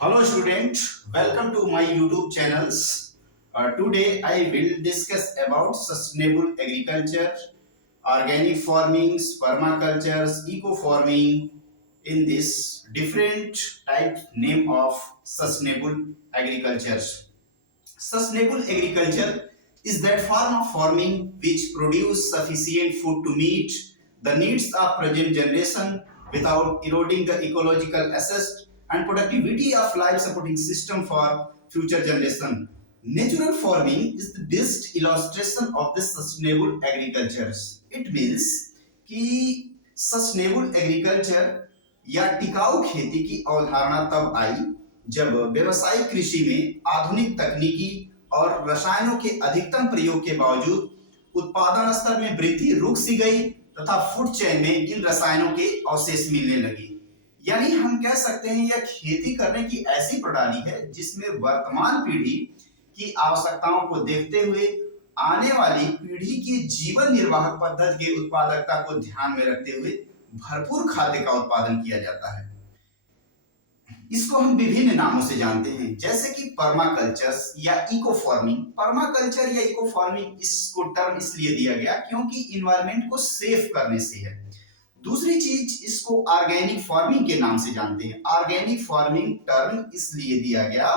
Hello student, welcome to my YouTube channels. Today I will discuss about sustainable agriculture, organic farming, permaculture, eco farming in this different type name of sustainable agriculture. Sustainable agriculture is that form of farming which produce sufficient food to meet the needs of present generation without eroding the ecological assets and productivity of life supporting system for future generation. Natural farming is the best illustration of this sustainable agriculture. It means कि sustainable agriculture या टिकाऊ खेती की अवधारणा तब आई जब व्यावसायिक कृषि में आधुनिक तकनीकी और रसायनों के अधिकतम प्रयोग के बावजूद उत्पादन स्तर में वृद्धि रुक सी गई तथा फूड चेन में इन रसायनों के अवशेष मिलने लगे। यानी हम कह सकते हैं यह खेती करने की ऐसी प्रणाली है जिसमें वर्तमान पीढ़ी की आवश्यकताओं को देखते हुए आने वाली पीढ़ी की जीवन निर्वाह पद्धति की उत्पादकता को ध्यान में रखते हुए भरपूर खाद्य का उत्पादन किया जाता है। इसको हम विभिन्न नामों से जानते हैं जैसे कि पर्माकल्चर या इको फार्मिंग। पर्माकल्चर या इको फार्मिंग इसको टर्म इसलिए दिया गया क्योंकि इन्वायरमेंट को सेफ करने से है। दूसरी चीज इसको ऑर्गेनिक फार्मिंग के नाम से जानते हैं। ऑर्गेनिक फार्मिंग टर्म इसलिए दिया गया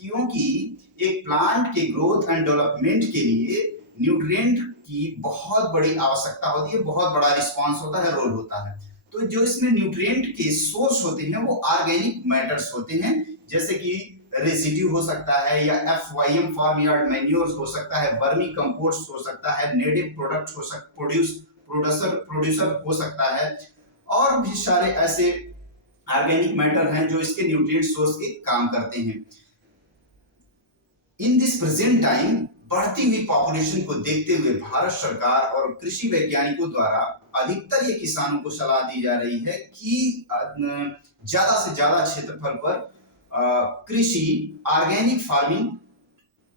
क्योंकि एक प्लांट के ग्रोथ एंड डेवलपमेंट के लिए न्यूट्रिएंट की बहुत बड़ी आवश्यकता होती है, बहुत बड़ा रिस्पॉन्स होता है, रोल होता है। तो जो इसमें न्यूट्रिएंट के सोर्स होते हैं वो ऑर्गेनिक मैटर्स होते हैं, जैसे कि रेसिड्यू हो सकता है या FYM फार्म यार्ड मैन्योर्स हो सकता है, वर्मी कंपोस्ट हो सकता है, नेटिव प्रोडक्ट्स हो सकता प्रोड्यूसर हो सकता है, और भी सारे ऐसे ऑर्गेनिक मैटर हैं जो इसके न्यूट्रिएंट सोर्स के काम करते हैं। इन दिस प्रेजेंट टाइम बढ़ती हुई पॉपुलेशन को देखते हुए भारत सरकार और कृषि वैज्ञानिकों द्वारा अधिकतर ये किसानों को सलाह दी जा रही है कि ज्यादा से ज्यादा क्षेत्रफल पर कृषि ऑर्गेनिक फार्मिंग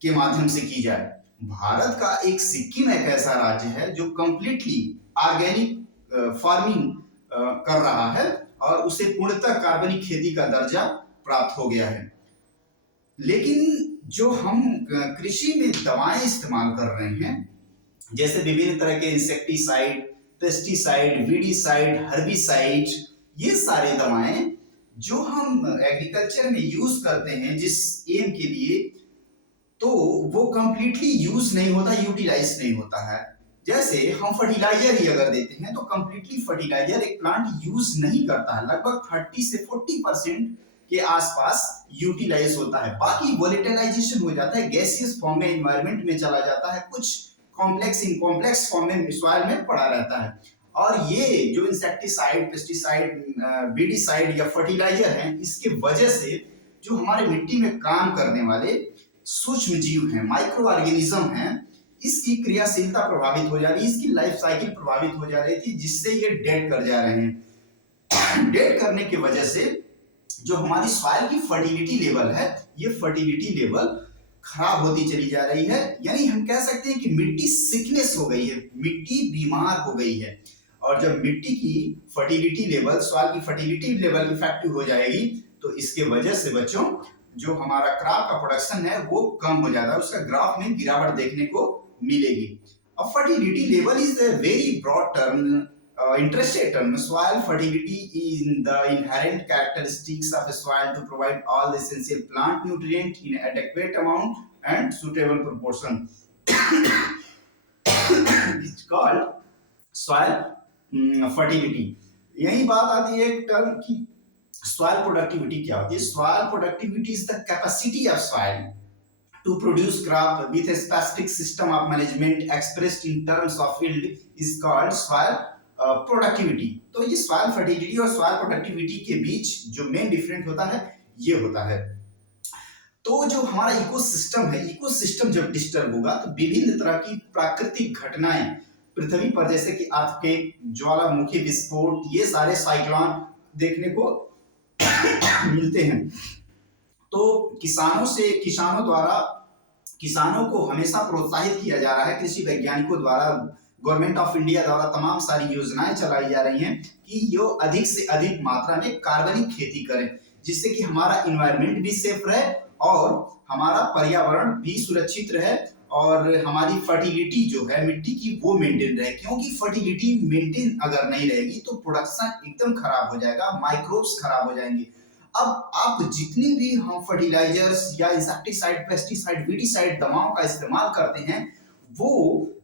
के माध्यम से की जाए। भारत का एक सिक्किम एक ऐसा राज्य है जो कंप्लीटली ऑर्गेनिक फार्मिंग कर रहा है और उसे पूर्णतः कार्बनिक खेती का दर्जा प्राप्त हो गया है। लेकिन जो हम कृषि में दवाएं इस्तेमाल कर रहे हैं जैसे विभिन्न तरह के इंसेक्टिसाइड, पेस्टिसाइड, वीडिसाइड, हर्बिसाइड, ये सारे दवाएं जो हम एग्रीकल्चर में यूज करते हैं जिस एम के लिए, तो वो कंप्लीटली यूज नहीं होता, यूटिलाइज नहीं होता है। जैसे हम फर्टिलाइजर ही अगर देते हैं तो कंप्लीटली फर्टिलाइजर एक प्लांट यूज नहीं करता है, लगभग 30 से 40% के आसपास यूटिलाइज होता है। बाकी वोलेटिलाइजेशन हो जाता है, गैसियस फॉर्म में एनवायरनमेंट में चला जाता है, कुछ कॉम्प्लेक्स फॉर्म में सॉइल में पड़ा रहता है। और ये जो इंसेक्टिसाइड, पेस्टिसाइड, वीडिसाइड या फर्टिलाइजर हैं, इसके वजह से जो हमारे मिट्टी में काम करने वाले सूक्ष्म जीव हैं, माइक्रो ऑर्गेनिज्म हैं, इसकी क्रियाशीलता प्रभावित हो जा रही है, इसकी लाइफ साइकिल प्रभावित हो जा रही थी, जिससे ये डेड कर जा रहे हैं। डेड करने की वजह से जो हमारी सॉइल की फर्टिलिटी लेवल है, ये फर्टिलिटी लेवल खराब होती चली जा रही है। यानी हम कह सकते हैं कि मिट्टी सिकनेस हो गई है, मिट्टी बीमार हो गई है। और जब मिट्टी की फर्टिलिटी लेवल, सॉइल की फर्टिलिटी लेवल इफेक्टिव हो जाएगी तो इसके वजह से बच्चों जो हमारा क्रॉप का प्रोडक्शन है वो कम हो जाता है, उसका ग्राफ में गिरावट देखने को मिलेगी। अब fertility level is a very broad term, interested term. Soil fertility is the inherent characteristics of a soil to provide all the essential plant nutrient in adequate amount and suitable proportion. It's called soil fertility. यही बात आती है एक term की soil productivity क्या होती है। Soil productivity is the capacity of soil to produce crop with a specific system of management expressed in terms of yield is called soil productivity. तो ये सॉइल फर्टिलिटी और सॉइल प्रोडक्टिविटी के बीच जो main different होता है ये होता है। तो जो हमारा इकोसिस्टम है, इकोसिस्टम जब डिस्टर्ब होगा तो विभिन्न तरह की प्राकृतिक घटनाएं पृथ्वी पर, जैसे कि अर्थक्वेक, ज्वालामुखी विस्फोट, ये सारे साइक्लोन देखने को मिलते हैं। तो किसानों को हमेशा प्रोत्साहित किया जा रहा है, कृषि वैज्ञानिकों द्वारा, गवर्नमेंट ऑफ इंडिया द्वारा तमाम सारी योजनाएं चलाई जा रही हैं कि यो अधिक से अधिक मात्रा में कार्बनिक खेती करें, जिससे कि हमारा इन्वायरमेंट भी सेफ रहे और हमारा पर्यावरण भी सुरक्षित रहे और हमारी फर्टिलिटी जो है मिट्टी की वो मेंटेन रहे, क्योंकि फर्टिलिटी मेंटेन अगर नहीं रहेगी तो प्रोडक्शन एकदम खराब हो जाएगा, माइक्रोब्स खराब हो जाएंगे। अब आप जितनी भी हम फर्टिलाइजर्स या इंसेक्टिसाइड, पेस्टिसाइड, वीडिसाइड दवाओं का इस्तेमाल करते हैं, वो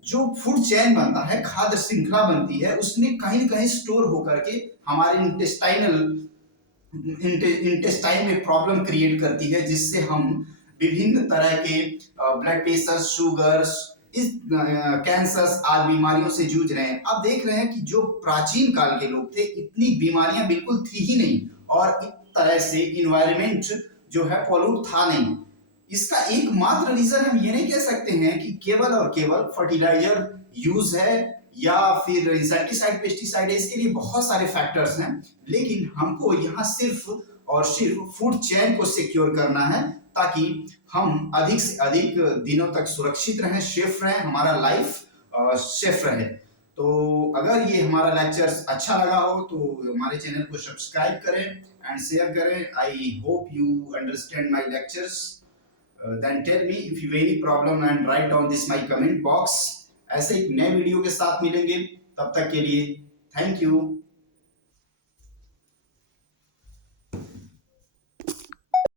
जो फूड चेन बनता है, खाद्य श्रृंखला बनती है, उसमें कहीं न कहीं स्टोर होकर के हमारे इंटेस्टाइन में प्रॉब्लम क्रिएट करती है, जिससे हम विभिन्न तरह के ब्लड प्रेशर, शुगर्स, इस कैंसर्स आदि बीमारियों से जूझ रहे हैं। अब देख रहे हैं कि जो प्राचीन काल के लोग थे, इतनी बीमारियां बिल्कुल थी ही नहीं और इस तरह से इन्वायरमेंट जो है पॉल्यूट था नहीं। इसका एकमात्र रीजन हम ये नहीं कह सकते हैं कि केवल और केवल फर्टिलाइजर यूज है या फिर इंसेक्टिसाइड, पेस्टिसाइड है, इसके लिए बहुत सारे फैक्टर्स हैं, लेकिन हमको यहाँ सिर्फ और सिर्फ फूड चेन को सिक्योर करना है ताकि हम अधिक से अधिक दिनों तक सुरक्षित रहें, सेफ रहें, हमारा लाइफ सेफ रहे। तो अगर ये हमारा लेक्चर अच्छा लगा हो तो हमारे चैनल को सब्सक्राइब करें एंड शेयर करें। I hope you understand my lectures. then tell me if you have any problem and write down this my comment box। ऐसे एक नए वीडियो के साथ मिलेंगे, तब तक के लिए थैंक यू।